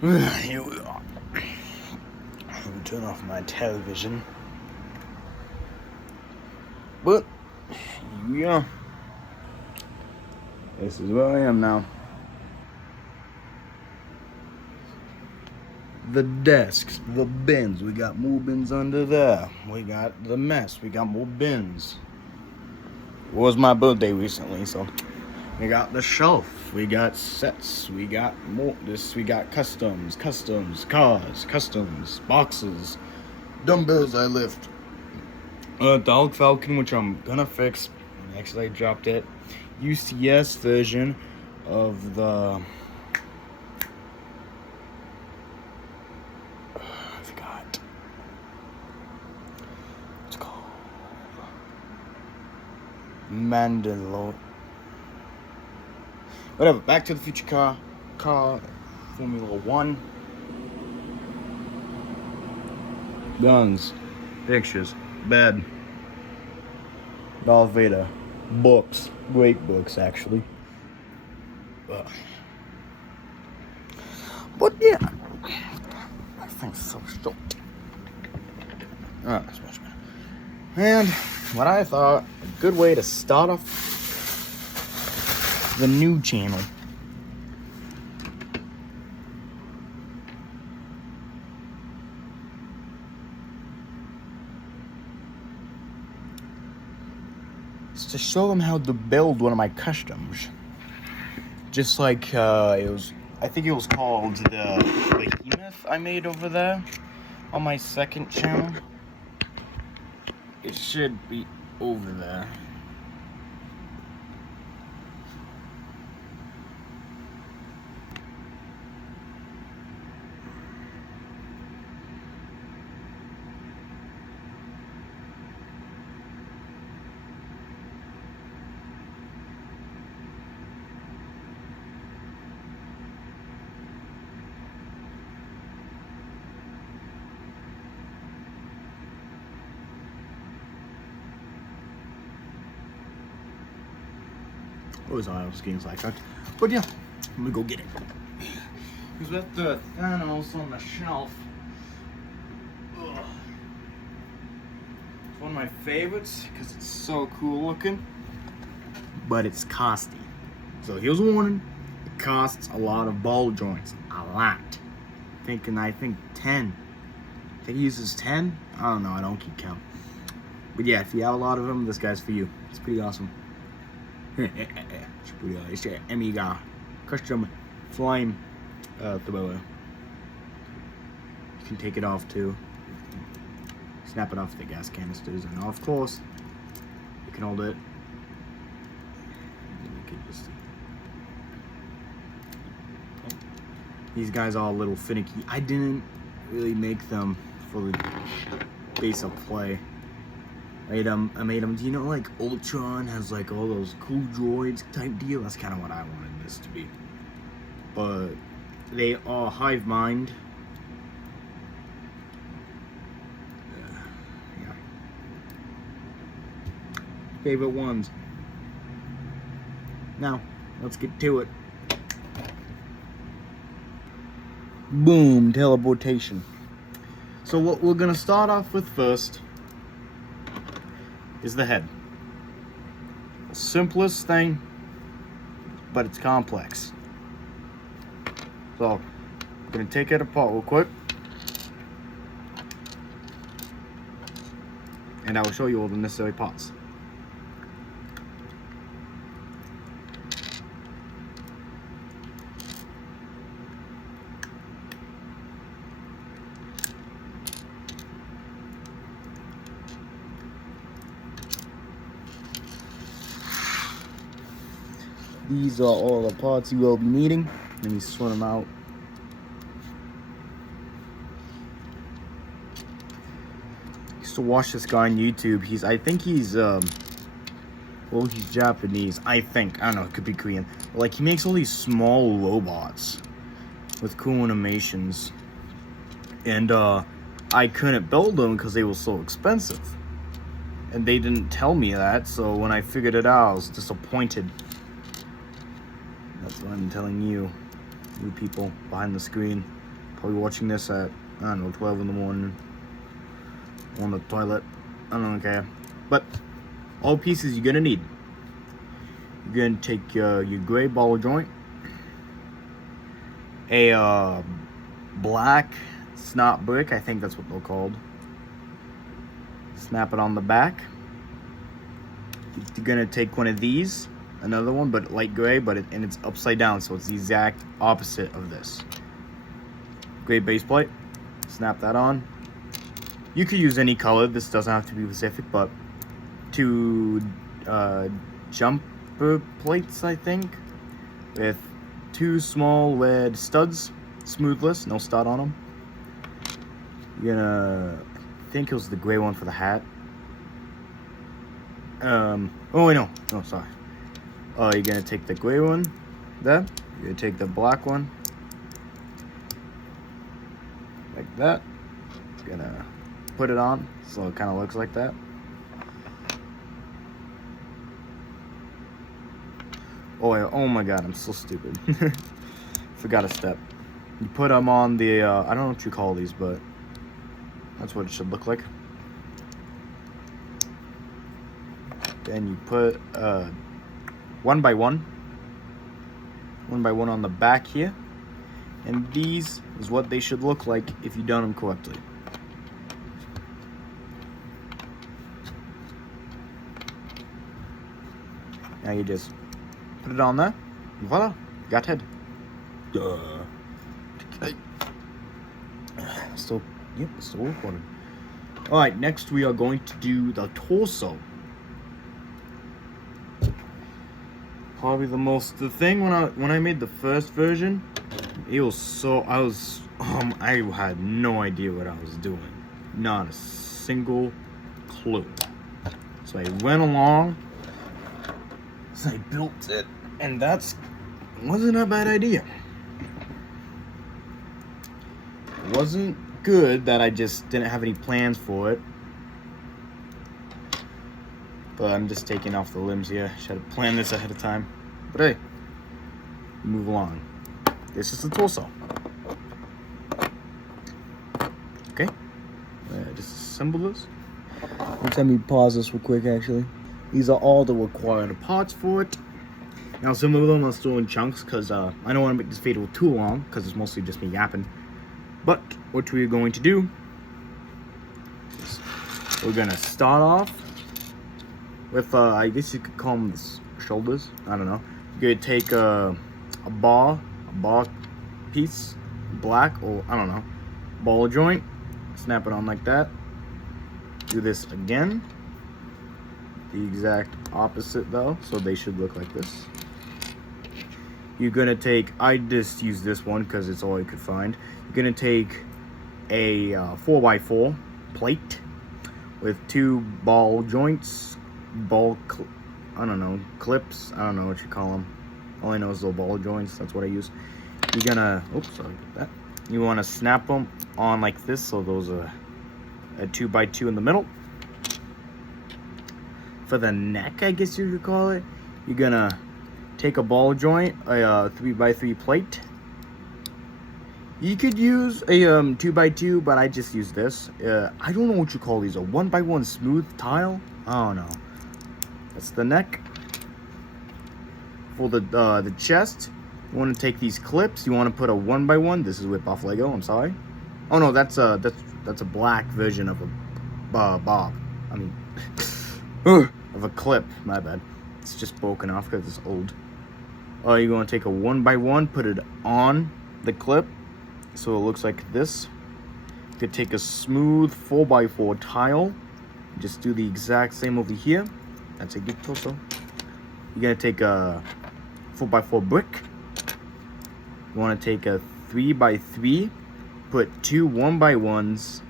Here we are. Let me turn off my television. But here we are. This is where I am now. The desks, the bins. We got more bins under there. We got the mess. We got more bins. It was my birthday recently, so we got the shelf. We got sets. We got more. We got customs, cars, customs, boxes, dumbbells I lift. Dog Falcon, which I'm gonna fix. Actually, I dropped it. UCS version of the. I forgot. It's called Mandalore. Whatever. Back to the Future car, Formula One. Guns, pictures, bed, Darth Vader, books, great books actually. But yeah, I think so short. Oh, that's much better. And what I thought a good way to start off the new channel. To show them how to build one of my customs. Just like it was, I think it was called the M.E.S I made over there on my second channel. It should be over there. What was all those games like that? But yeah, I'm gonna go get it. Because with the Thanos on the shelf, ugh, it's one of my favorites because it's so cool looking, but it's costly. So here's a warning: it costs a lot of ball joints, a lot. I think 10. I think he uses 10. I don't know. I don't keep count. But yeah, if you have a lot of them, this guy's for you. It's pretty awesome. It's pretty nice. M.E.S custom flame thrower. You can take it off too. Snap it off the gas canisters, and of course, you can hold it. You can just. These guys are a little finicky. I didn't really make them for the base of play. I made them. Do you know like Ultron has like all those cool droids type deal? That's kind of what I wanted this to be. But they are hive mind. Yeah. Favorite ones. Now, let's get to it. Boom, teleportation. So what we're gonna start off with first is the head. The simplest thing, but it's complex. So, I'm gonna take it apart real quick, and I will show you all the necessary parts. These are all the parts you will be needing. Let me sort them out. I used to watch this guy on YouTube. I think he's Japanese. I think. I don't know, it could be Korean. Like, he makes all these small robots with cool animations. And I couldn't build them because they were so expensive. And they didn't tell me that, so when I figured it out, I was disappointed. That's what I'm telling you people behind the screen. Probably watching this at, I don't know, 12 in the morning on the toilet. I don't care. But all pieces you're gonna need. You're gonna take your gray ball joint, a black snap brick, I think that's what they're called. Snap it on the back. You're gonna take one of these, another one, but light gray, and it's upside down, so it's the exact opposite of this. Gray base plate. Snap that on. You could use any color. This doesn't have to be specific, but two jumper plates, I think, with two small red studs, smoothless, no stud on them. You're gonna, I think it was the gray one for the hat. Oh wait, no, sorry. You're gonna take the gray one there. You're gonna take the black one like that. You're gonna put it on so it kind of looks like that. Oh my god, I'm so stupid. Forgot a step. You put them on the I don't know what you call these, but that's what it should look like. Then you put one by one on the back here, and these is what they should look like if you done them correctly. Now you just put it on there, and voila, got head. Still recording. All right, next we are going to do the torso. Probably the thing when I made the first version, it was so I had no idea what I was doing, not a single clue. So I went along, so I built it, and wasn't a bad idea. It wasn't good that I just didn't have any plans for it. But I'm just taking off the limbs here. Should have planned this ahead of time. But hey, move along. This is the torso. Okay, just assemble this. Let me pause this real quick. Actually, these are all the required parts for it. Now some of them are still in chunks because I don't want to make this video too long because it's mostly just me yapping. But what we're going to do is we're gonna start off with I guess you could call them the shoulders. I don't know. You're gonna take a bar piece, black, or I don't know, ball joint. Snap it on like that. Do this again. The exact opposite though, so they should look like this. You're gonna take, I just use this one because it's all I could find. You're gonna take a 4x4 plate with two ball joints, I don't know, clips, I don't know what you call them. All I know is the ball joints, that's what I use. You're gonna, oops, sorry about that. You wanna snap them on like this, so those are a 2x2 in the middle. For the neck, I guess you could call it, you're gonna take a ball joint, a 3x3 plate. You could use a 2x2, but I just use this. I don't know what you call these, a 1x1 smooth tile? I don't know. That's the neck. For the chest, you want to take these clips. You want to put a 1x1. This is whip off Lego. I'm sorry. Oh no, that's a black version of a bob. I mean, of a clip. My bad. It's just broken off because it's old. You're going to take a 1x1, put it on the clip, so it looks like this. You could take a smooth 4x4 tile. Just do the exact same over here. That's a good torso. You're going to take a 4x4 brick. You want to take a 3x3, put two 1x1s.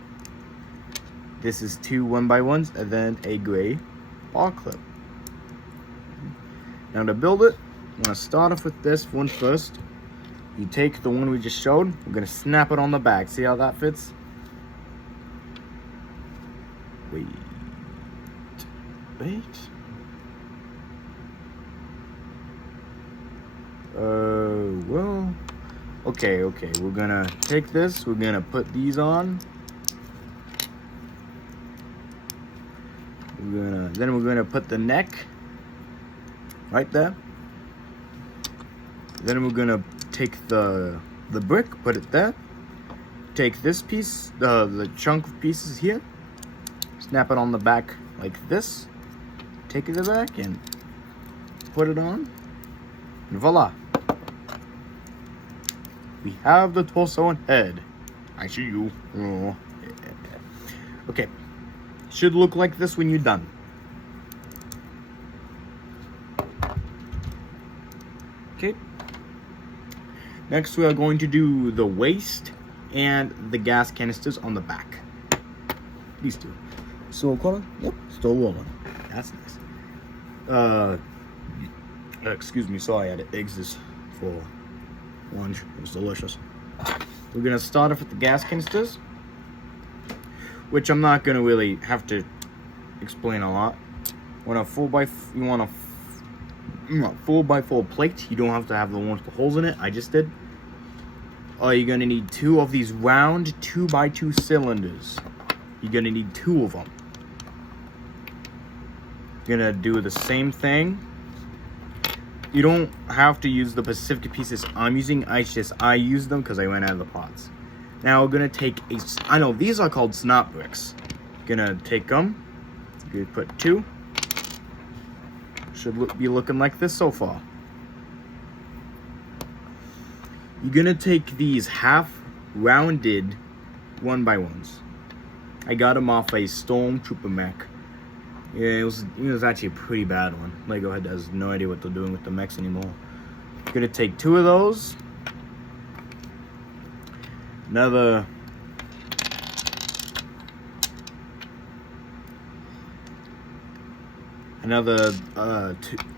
This is two 1x1s, and then a gray ball clip. Now to build it, I'm going to start off with this one first. You take the one we just showed, we're going to snap it on the back. See how that fits? Wait. Well, Okay, we're gonna take this, we're gonna put these on. Then we're gonna put the neck right there. Then we're gonna take the brick, put it there. Take this piece, the chunk of pieces here, snap it on the back like this. Take it back and put it on, and voila. We have the torso and head. I see you. Oh. Okay. Should look like this when you're done. Okay. Next we are going to do the waist and the gas canisters on the back. These two. Still color? Yep, still rolling. That's nice. Excuse me, sorry I had eggs this for lunch. It was delicious. We're gonna start off with the gas canisters, which I'm not gonna really have to explain a lot. You want a 4x4 plate. You don't have to have the ones with the holes in it. I just did. You're gonna need 2 of these round 2x2 cylinders. You're gonna need 2 of them. You're gonna do the same thing. You don't have to use the specific pieces I'm using. I use them because I ran out of the pots. Now we're gonna take I know these are called snot bricks. Gonna take them. You put 2. Should be looking like this so far. You're gonna take these half rounded 1x1s. I got them off a Stormtrooper mech. Yeah, it was actually a pretty bad one. Lego has no idea what they're doing with the mechs anymore. You're gonna take 2 of those. Another we're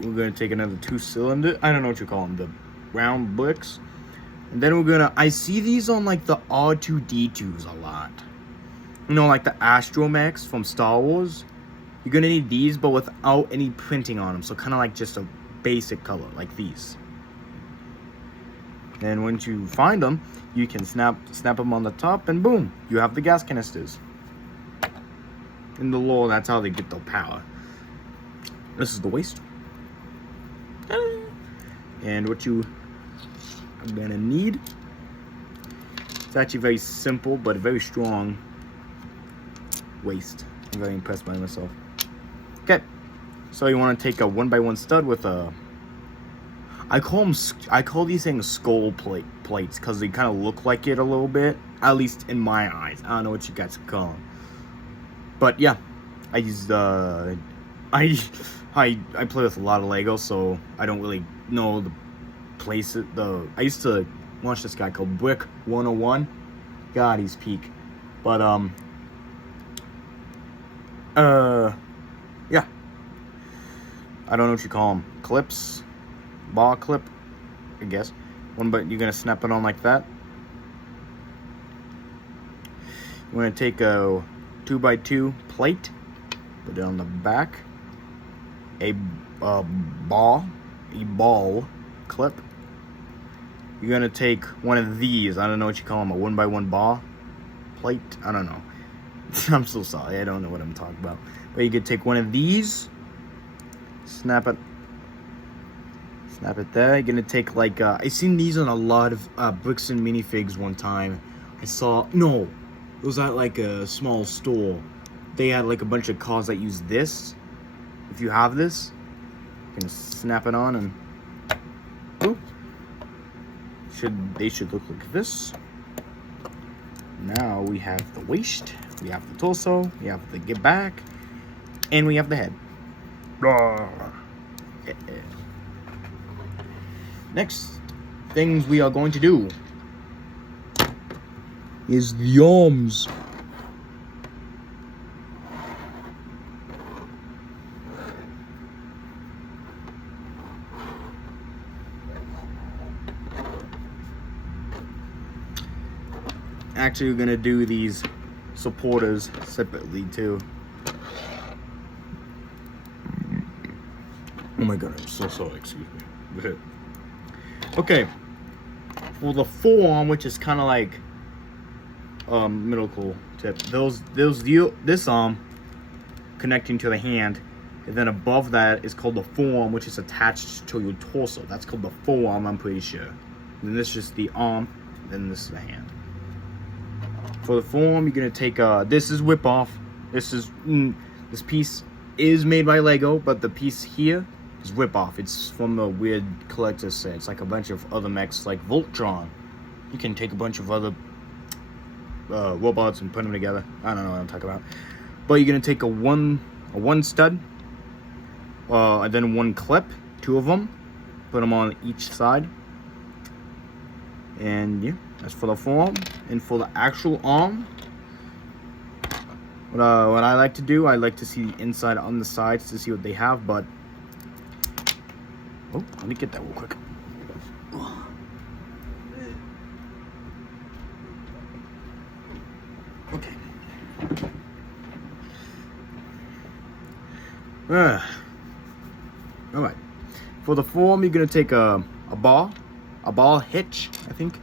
gonna take another 2 cylinder. I don't know what you call them, the round bricks. And then I see these on like the R2-D2s a lot. You know, like the astromechs from Star Wars. You're gonna need these, but without any printing on them. So kind of like just a basic color, like these. And once you find them, you can snap them on the top, and boom, you have the gas canisters. In the lore, that's how they get their power. This is the waist. And what you are gonna need, it's actually very simple, but very strong waist. I'm very impressed by myself. Okay, so you want to take a 1x1 stud with a, I call these things skull plates because they kind of look like it a little bit, at least in my eyes. I don't know what you guys call them, but yeah, I used I play with a lot of Lego, so I don't really know the places. I used to watch this guy called Brick 101. God, he's peak, but yeah. I don't know what you call them. Clips? Ball clip? I guess. But you're gonna snap it on like that. You're gonna take a 2x2 plate, put it on the back. A ball clip. You're gonna take one of these. I don't know what you call them. A 1x1 ball plate? I don't know. I'm so sorry, I don't know what I'm talking about. But you could take one of these, snap it there. You're gonna take like, I seen these on a lot of bricks and minifigs one time. It was at like a small store. They had like a bunch of cars that use this. If you have this, you can snap it on and boop. They should look like this. Now we have the waist, we have the torso, we have the get back, and we have the head. Next things we are going to do is the arms. Actually, we're gonna do these supporters separately too. Oh my god, I'm so sorry, excuse me. Okay, for the forearm, which is kind of like middle tip. This arm connecting to the hand, and then above that is called the forearm, which is attached to your torso. That's called the forearm, I'm pretty sure. And then this is just the arm, then this is the hand. For the forearm, you're gonna take this is whip off. This piece is made by Lego, but the piece here is whip off. It's from a weird collector's set. It's like a bunch of other mechs, like Voltron. You can take a bunch of other robots and put them together. I don't know what I'm talking about. But you're gonna take a one stud, and then one clip, two of them, put them on each side, and yeah, that's for the forearm. And for the actual arm, what I like to do, I like to see the inside on the sides to see what they have. But oh, let me get that real quick. Okay. All right. For the forearm, you're gonna take a ball hitch. I think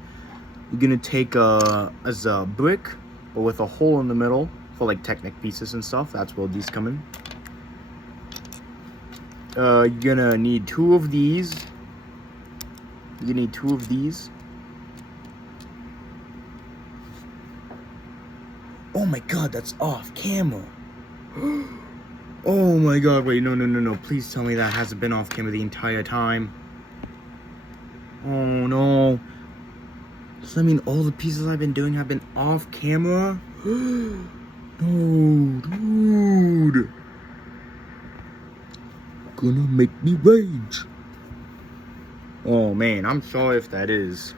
you're gonna take as a brick, but with a hole in the middle for like Technic pieces and stuff. That's where these come in. You're gonna need two of these. You need two of these. Oh my god, that's off camera. Oh my god, wait, no. Please tell me that hasn't been off camera the entire time. Oh no. Does that mean all the pieces I've been doing have been off camera? No, dude. Gonna make me rage. Oh man, I'm sorry if that is.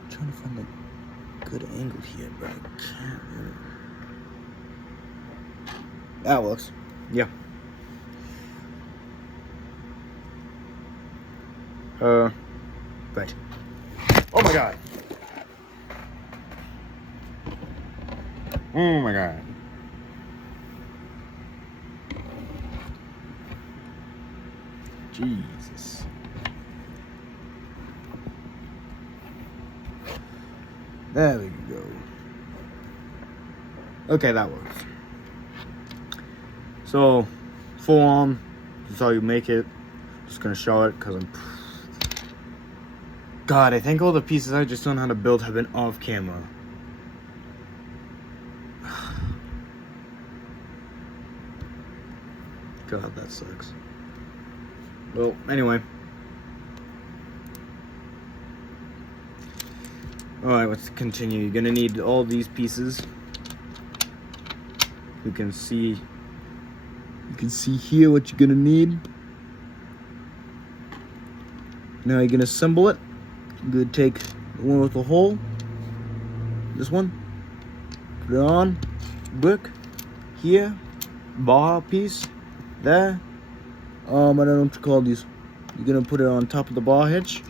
I'm trying to find a good angle here, but I can't really. That works. Yeah. Right. Oh my god. Oh my god. Jesus. There we go. Okay, that works. So, forearm, this is how you make it. Just gonna show it because I'm. God, I think all the pieces I just don't know how to build have been off camera. God, that sucks. Well, anyway. Alright, let's continue. You're gonna need all these pieces. You can see here what you're gonna need. Now you're gonna assemble it. You're gonna take the one with the hole. This one. Put it on. Brick. Here. Bar piece. There. I don't know what you call these. You're gonna put it on top of the bar hitch.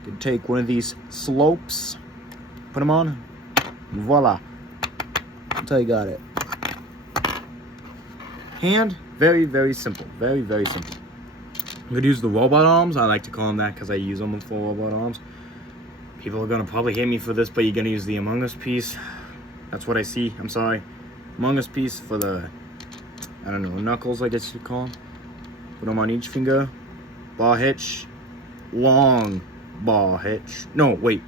You can take one of these slopes. Put them on. And voila. That's how you got it. Hand, very, very simple. Very, very simple. I'm gonna use the robot arms. I like to call them that because I use them for robot arms. People are gonna probably hate me for this, but you're gonna use the Among Us piece. That's what I see. I'm sorry. Among Us piece for the, I don't know, knuckles, I guess you'd call them. Put them on each finger. Bar hitch. Long bar hitch. No, wait.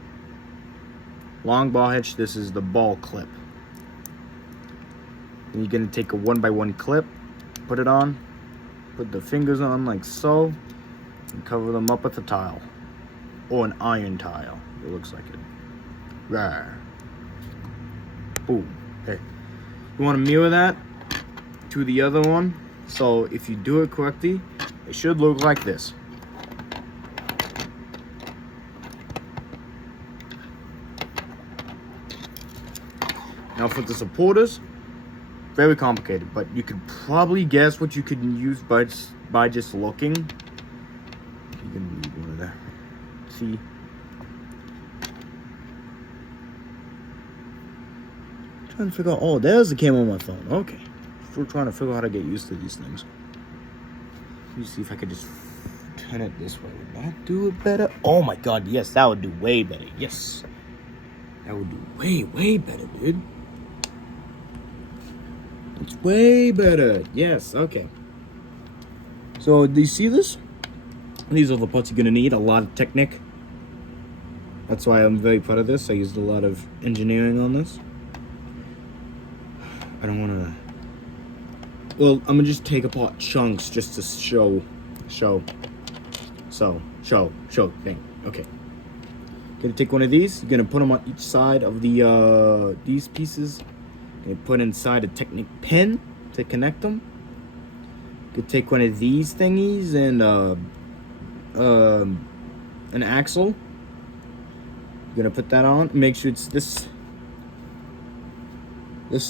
Long bar hitch. This is the ball clip. Then you're gonna take a 1x1 clip. Put it on, put the fingers on like so, and cover them up with a tile. Or an iron tile. It looks like it. Rawr. Boom. Hey. You want to mirror that to the other one. So if you do it correctly, it should look like this. Now for the supporters, very complicated, but you could probably guess what you could use by just looking. You can read one of that. See. Trying to figure out. Oh, there's the camera on my phone. Okay. We're trying to figure out how to get used to these things. Let me see if I could just turn it this way. Would that do it better? Oh my god, yes, that would do way better. Yes. That would do way, way better, dude. It's way better. Yes, okay. So, do you see this? These are the parts you're gonna need. A lot of Technic. That's why I'm very proud of this. I used a lot of engineering on this. I don't wanna... Well, I'm gonna just take apart chunks just to show thing. Okay. Gonna take one of these. You're gonna put them on each side of the these pieces. Gonna put inside a Technic pin to connect them. Could take one of these thingies and an axle. You're gonna put that on. Make sure it's this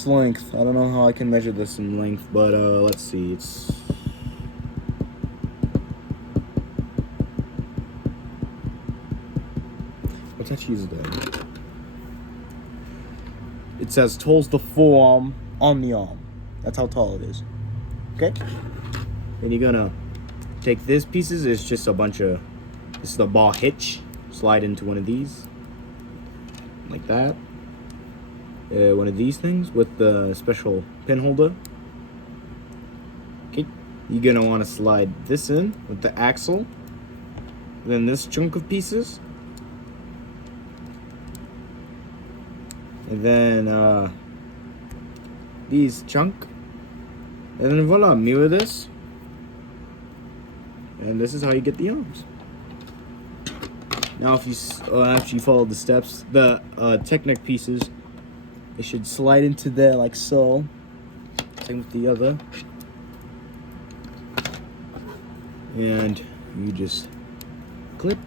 length. I don't know how I can measure this in length, but let's see. It's what's that cheese there? It says tolls the forearm on the arm. That's how tall it is. Okay. Then you're gonna take this pieces. It's just a bunch of. This is the ball hitch. Slide into one of these, like that. One of these things with the special pin holder. Okay, you're gonna want to slide this in with the axle. Then this chunk of pieces. And then these chunk. And then voila, mirror this. And this is how you get the arms. Now if you actually follow the steps, the Technic pieces, it should slide into there like so. Same with the other. And you just clip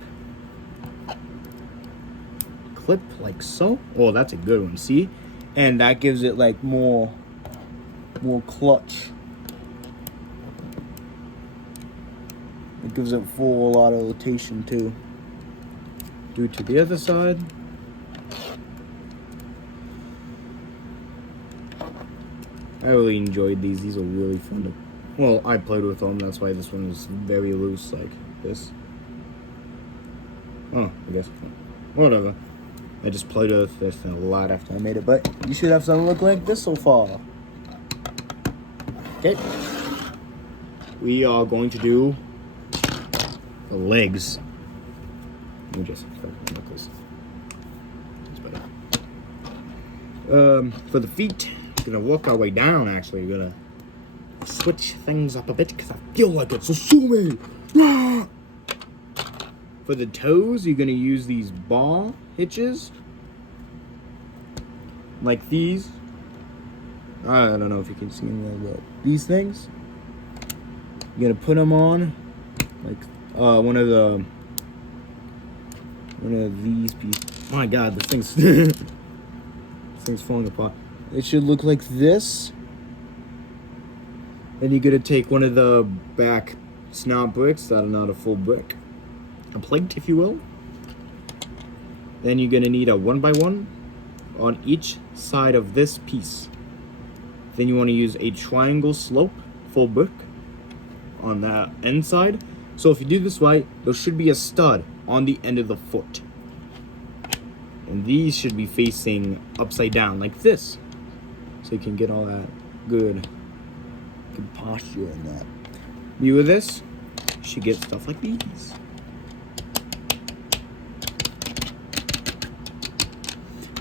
like so. Oh, that's a good one, see? And that gives it like more clutch. It gives it full lot of rotation too. Do it to the other side. I really enjoyed these. These are really fun to... Well, I played with them. That's why this one is very loose like this. Oh, I guess. Whatever. I just played with this a lot after I made it. But you should have something look like this so far. Okay. We are going to do the legs. Let me just look this. It's better. For the feet, we're gonna work our way down. Actually, we're gonna switch things up a bit because I feel like it's a sumi. For the toes, you're gonna use these ball hitches, like these. I don't know if you can see them there, but these things. You're gonna put them on, like one of these pieces. My God, this thing's this thing's falling apart. It should look like this. Then you're gonna take one of the back snout bricks that are not a full brick, a plate, if you will. Then you're gonna need a 1x1 on each side of this piece. Then you want to use a triangle slope full brick on that end side. So if you do this right, there should be a stud on the end of the foot. And these should be facing upside down like this. So you can get all that good posture in that. You with this, you should get stuff like these.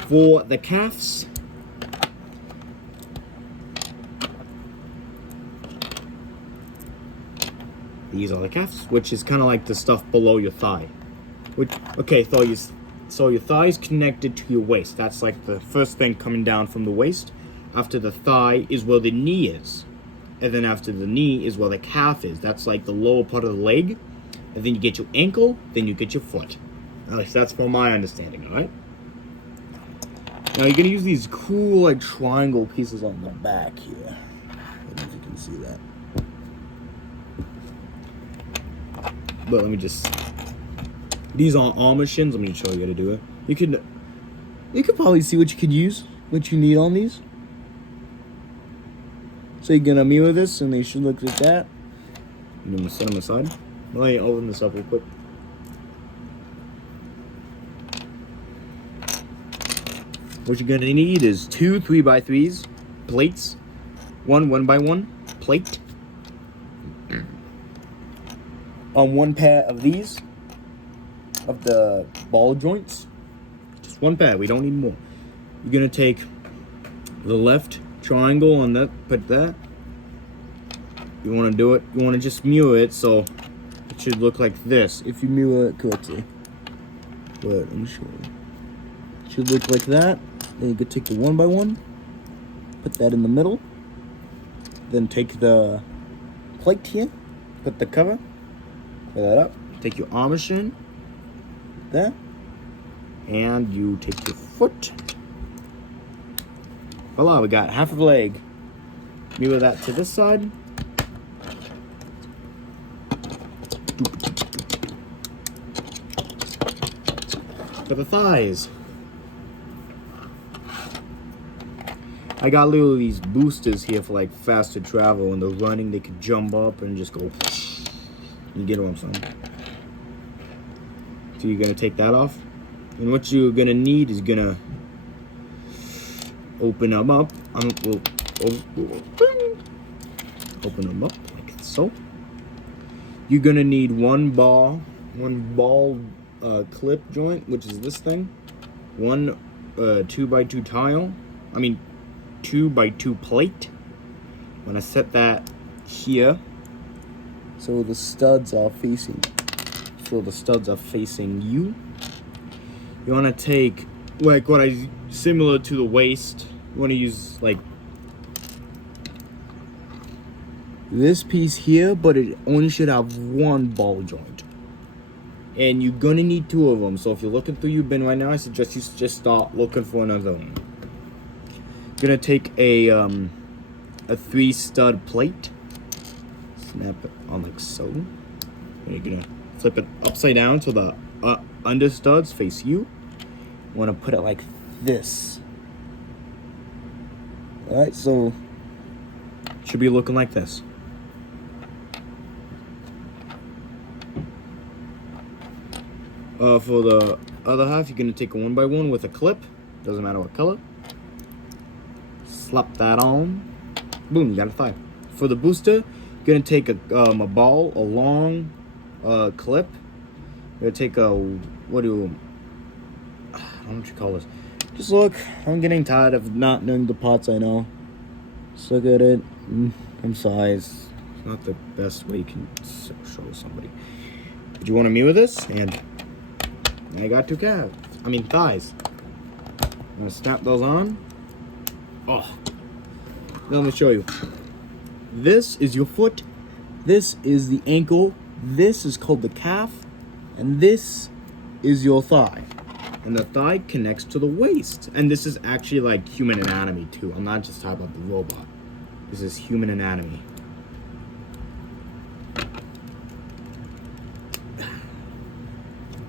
For the calves, these are the calves, which is kind of like the stuff below your thigh. Which, okay, so your thigh is connected to your waist. That's like the first thing coming down from the waist. After the thigh is where the knee is. And then after the knee is where the calf is. That's like the lower part of the leg. And then you get your ankle, then you get your foot. At least that's from my understanding, alright? Now you're gonna use these cool like triangle pieces on the back here. I don't know if you can see that. But let me just... These are armor shins. Let me show you how to do it. You could probably see what you could use, what you need on these. So you're gonna mirror this, and they should look like that. I'm gonna set them aside. Let me open this up real quick. What you're gonna need is 2 3x3s plates, 1 1x1 plate, one pair of these, of the ball joints. Just one pair, we don't need more. You're gonna take the left triangle on that, put that. You wanna do it, you wanna just mirror it so it should look like this, if you mirror it correctly. But let me show you. It should look like that. Then you could take the 1x1, put that in the middle. Then take the plate here, put the cover, pull that up. Take your arm machine, there, and you take your foot. Voila, we got half of the leg. Mirror that to this side. For the thighs, I got literally these boosters here for like faster travel. When they're running, they could jump up and just go. You get what I'm saying? So you're gonna take that off, and what you're gonna need is gonna open them up. Open them up like so. You're gonna need one ball clip joint, which is this thing. One 2x2 tile. 2x2 plate. I'm gonna set that here so the studs are facing you. You wanna take like similar to the waist. You wanna use like this piece here, but it only should have one ball joint. And you're gonna need 2 of them. So if you're looking through your bin right now, I suggest you just start looking for another one. Gonna take a 3 stud plate, snap it on like so. And you're gonna flip it upside down so the under studs face you. You wanna put it like this. Alright, so it should be looking like this. For the other half, you're gonna take a 1x1 with a clip, doesn't matter what color. Slap that on. Boom, you got a thigh. For the booster, you're gonna take a ball, a long clip. You're gonna take a, I don't know what you call this. Just look, I'm getting tired of not knowing the parts I know. Just look at it. I'm sorry, it's not the best way you can show somebody. But you want to mirror this, and I got 2 thighs. I'm gonna snap those on. Oh, now let me show you. This is your foot. This is the ankle. This is called the calf, and this is your thigh. And the thigh connects to the waist. And this is actually like human anatomy too. I'm not just talking about the robot. This is human anatomy.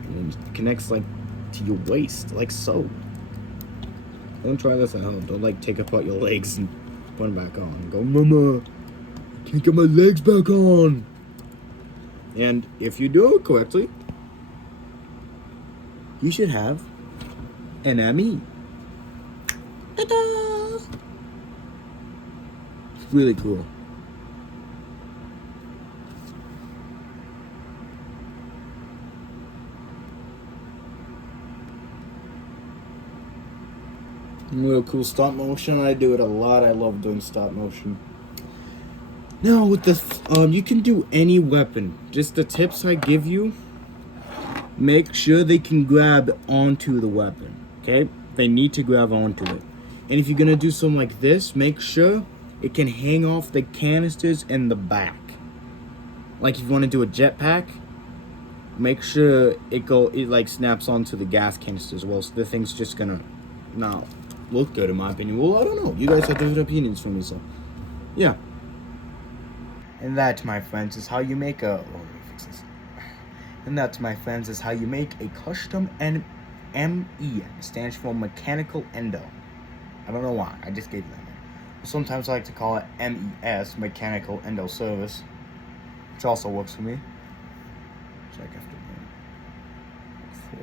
And it connects like to your waist, like so. Don't try this at home. Don't like take apart your legs and put them back on. Go, Mama, can't get my legs back on. And if you do it correctly, you should have an M.E. Ta-da! It's really cool. Real cool stop motion. I do it a lot. I love doing stop motion. Now with this, you can do any weapon. Just the tips I give you, make sure they can grab onto the weapon. Okay, they need to grab onto it. And if you're gonna do something like this, make sure it can hang off the canisters in the back. Like if you want to do a jetpack, make sure it like snaps onto the gas canister as well. So the thing's just gonna not look good in my opinion. Well, I don't know. You guys have different opinions from me, so yeah. And that, my friends, is how you make a. Oh, let me fix this. And that, my friends, is how you make a custom M.E. It stands for mechanical endo. I don't know why. I just gave that name. Sometimes I like to call it M.E.S. Mechanical Endo Service, which also works for me. like afternoon. 4.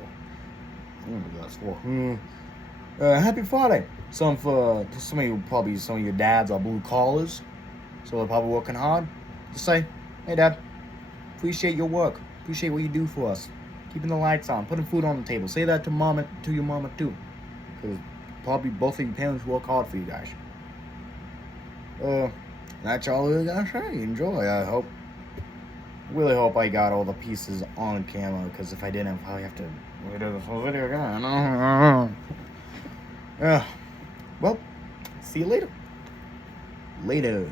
I don't know that's 4. Happy Friday. Some of you, probably some of your dads are blue collars, so they're probably working hard. Just say, hey dad, appreciate your work. Appreciate what you do for us. Keeping the lights on, putting food on the table. Say that to your mama too. Because probably both of your parents work hard for you guys. That's all I gotta say. Enjoy. Really hope I got all the pieces on camera. Because if I didn't, I'd probably have to redo this whole video again. Yeah. Well, see you later. Later.